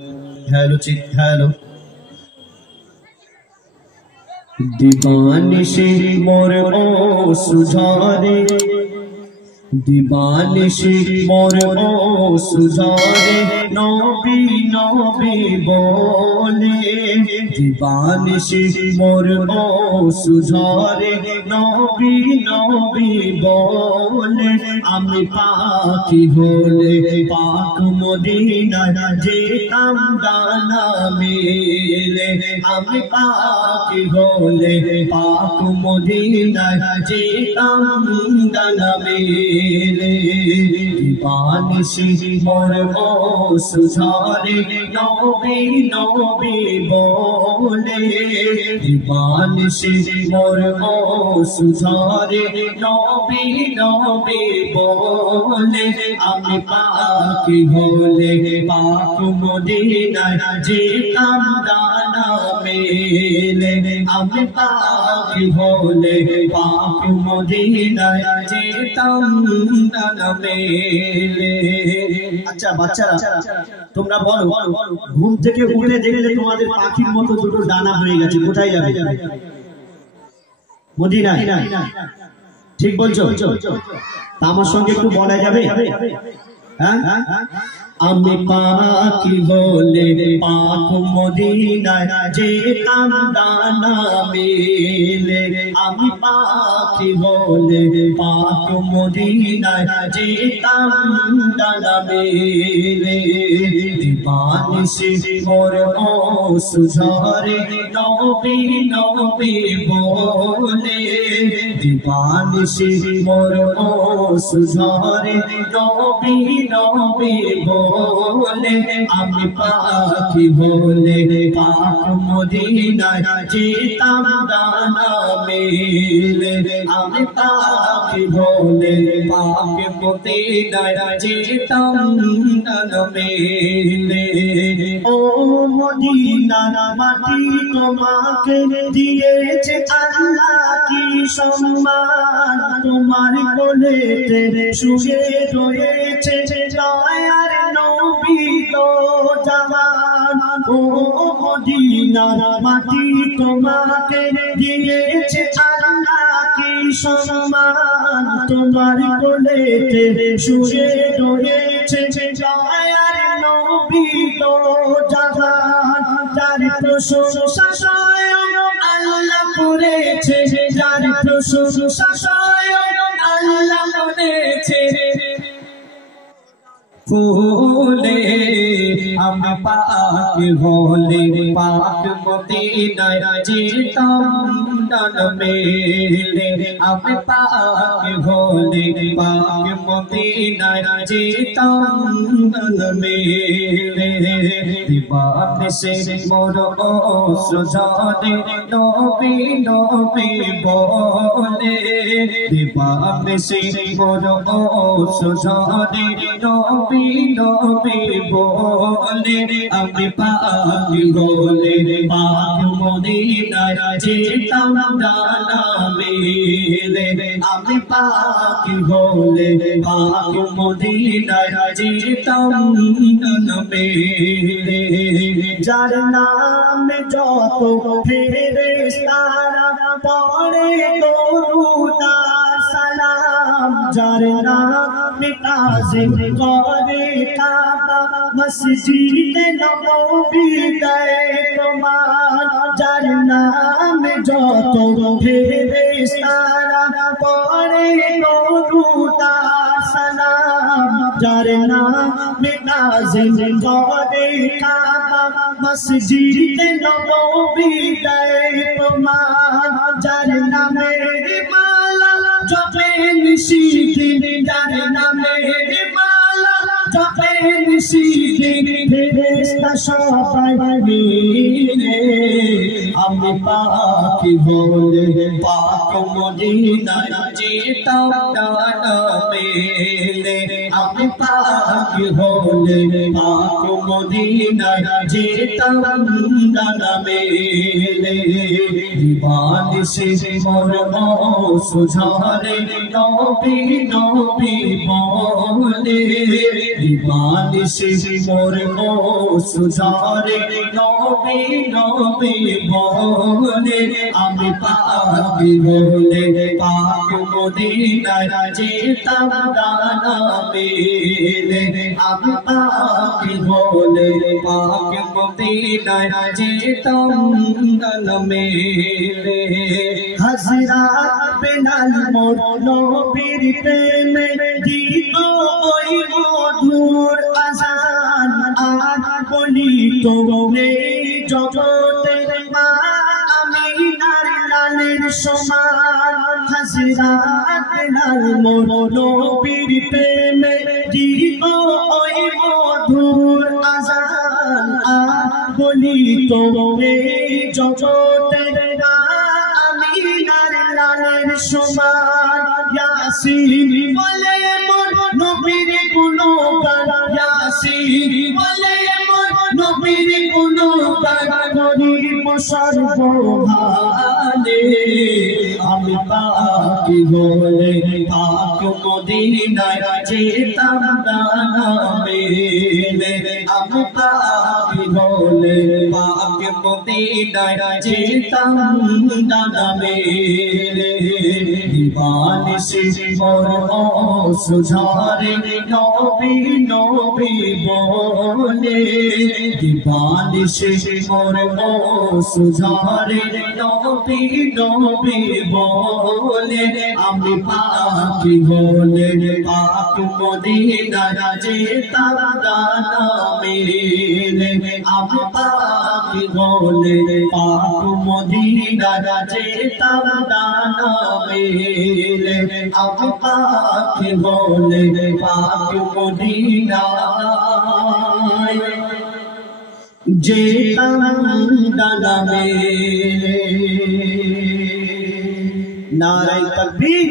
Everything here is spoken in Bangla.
हेलो चित हेलो दीवानिशी मोर ओ सुझारे दीवानिशी मोर ओ सुझारे नबी नबी बोले दीवानिशी मोर ओ सुझारे नबी नबी बोले आमी पाखी होले पाक मदीना जेताम दाना मिले आमी पाखी होले पाक मदीना जेताम दाना मिले दीवानिशी मोर ओ सुझारे नबी नबी बोले दीवानिशी मोर ओ सुझारे नबी नबी बोले आमी पाखी होले पाक मदीना जेताम दाना मिले आमी पाखी होले पाक मदीना जेताम दाना मिले। अच्छा বাচ্চারা তোমরা বলো ঘুম থেকে উঠে দেখলে তোমাদের পাখির মতো দুটো ডানা হয়ে গেছে কোথায় যাবে? মদিনায়। ঠিক বলছো? আমার সঙ্গে একটু বলা যাবে? হ্যাঁ আমি পাখি হলে পাক মদিনায় যেতাম দানা মিলে আমি পাখি হলে পাক মদিনায় যেতাম দানা মিলে দীवानिशी मोर ओ सुझारे नबी नबी बोले दीवानिशी मोर ओ सुझारे नबी नबी बोले आमी पाखी होले पाक मदीनाय जेताम दाना मिले आमी पाखी होले पाक मदीनाय जेताम दाना मिले। ओ मदीना माटी তোমাকে দিয়েছে আল্লাহ কি সম্মান তোমার কোলেতে শুয়ে রয়েছে দয়ার নবী তো জাহান ও মদিনা মাটি তোমাকে দিয়েছে আল্লাহ কি সম্মান তোমার কোলেতে শুয়ে রয়েছে দয়ার নবী তো জাহান যার প্রশংসা স্বয়ং আল্লাহ করেছে যার প্রশংসা স্বয়ং আল্লাহ করেছে ফুলে আমি পাক হলে পাক মদিনায় যেতাম দানা মিলে আমি পাক হলে পাক মদিনায় যেতাম দানা মিলে दीवानिशी मोर ओ सुझारे नबी नबी बोले दीवानिशी मोर ओ सुझारे नबी नबी बोले आमी पाखी होले पाक मदीनाय जेताम दाना मिले आमी पाखी होले पाक मदीनाय जेताम दाना मिले যার নামে যত ফেরেশতারা পড়ে দরুদ আর সালাম যার নামে তাজিম করে কাবা মসজিদে নববী দেয় প্রমাণ যার নামে যত ফেরেশতারা পড়ে দরুদ আর সালাম যার নামে তাজিম করে কাবা মসজিদে নববী দেয় প্রমাণ যার নামের মালা জপে নিশিদিন যার নামের মালা জপে নিশিদিন ফেরেশতা সবাই মিলে আমি পাখি হলে পাক মদিনায় যেতাম দানা মিলে আমি আমি পাক হলে পাক মদিনায় যেতাম ডানা মেলে বালিশে মোর সুঝারে নবী নবী বলে বালিশে মোর সুঝারে নবী নবী বলে আমি পাক হলে পাক মদিনায় যেতাম ডানা মেলে আমি পাক হলে পাক মদিনায় যেতাম ডানা মেলে হযরত বেলাল মোর নবীর প্রেমে দিত ওই মধুর আযান আর বলি তো নেই জগতে মা আমিনার লালের সমান হযরত বেলাল মোর নবীর প্রেমে দিত ওই মধুর আযান আর বলি তো নেই জগতে লালের সমান ইয়াসিন বলে মোর নবীর গুণগান ইয়াসিন বলে মোর নবীর গুণগান করিব সর্বহালে আমি পাক হলে পাক মদিনায় যেতাম ডানা মেলে আমি পাক হলে পাক মদিনায় যেতাম ডানা মেলে বালিশে মোর সুঝারে নবী নবী বলে বালিশে মোর সুঝারে নবী নবী বলে আমি পাক হলে পাক মদিনায় যেতাম ডানা মেলে আমি পাক হলে পাক মদিনায় যেতাম ডানা মেলে আমি পাক হলে পাক মদিনায় যেতাম ডানা মেলে। নারায়ে তাকবীর।